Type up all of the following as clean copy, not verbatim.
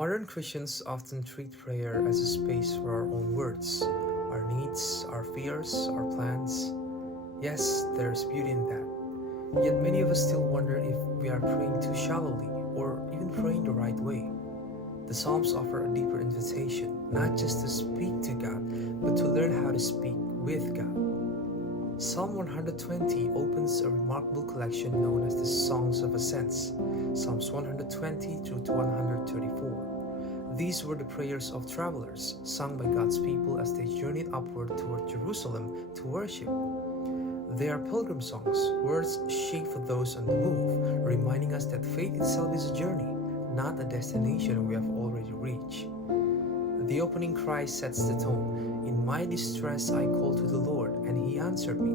Modern Christians often treat prayer as a space for our own words, our needs, our fears, our plans. Yes, there's beauty in that. Yet many of us still wonder if we are praying too shallowly or even praying the right way. The Psalms offer a deeper invitation, not just to speak to God, but to learn how to speak with God. Psalm 120 opens a remarkable collection known as the Songs of Ascents, Psalms 120 through to 134. These were the prayers of travelers, sung by God's people as they journeyed upward toward Jerusalem to worship. They are pilgrim songs, words shaped for those on the move, reminding us that faith itself is a journey, not a destination we have already reached. The opening cry sets the tone. In my distress I called to the Lord, and He answered me.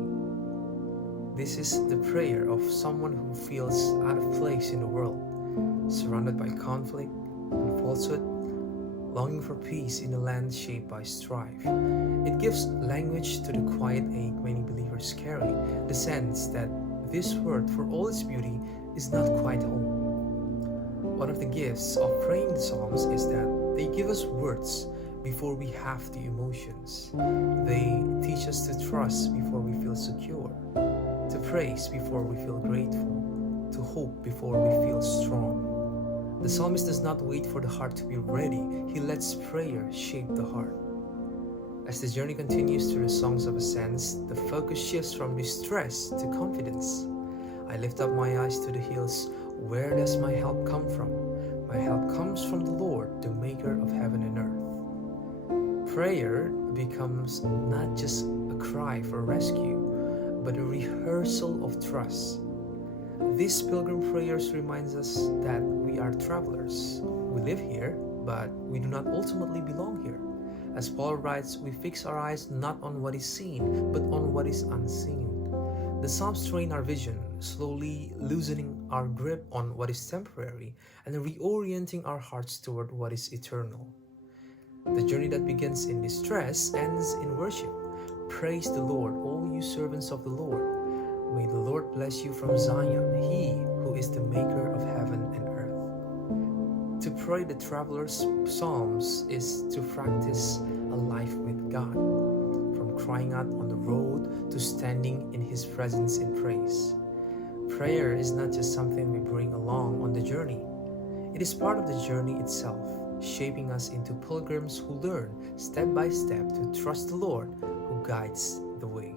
This is the prayer of someone who feels out of place in the world, surrounded by conflict and falsehood, longing for peace in a land shaped by strife. It gives language to the quiet ache many believers carry, the sense that this world, for all its beauty, is not quite home. One of the gifts of praying the Psalms is that they give us words before we have the emotions. They teach us to trust before we feel secure, to praise before we feel grateful, to hope before we feel strong. The psalmist does not wait for the heart to be ready. He lets prayer shape the heart. As the journey continues through the Songs of Ascents, the focus shifts from distress to confidence. I lift up my eyes to the hills. Where does my help come from? My help comes from the Lord, the maker of heaven and earth. Prayer becomes not just a cry for rescue, but a rehearsal of trust. These pilgrim prayers reminds us that we are travelers. We live here, but we do not ultimately belong here. As Paul writes, we fix our eyes not on what is seen, but on what is unseen. The Psalms train our vision, slowly loosening our grip on what is temporary and reorienting our hearts toward what is eternal. The journey that begins in distress ends in worship. Praise the Lord, all you servants of the Lord. May the Lord bless you from Zion, He who is the maker of heaven and earth. To pray the traveler's psalms is to practice a life with God, from crying out on the road to standing in His presence in praise. Prayer is not just something we bring along on the journey. It is part of the journey itself, shaping us into pilgrims who learn step by step to trust the Lord who guides the way.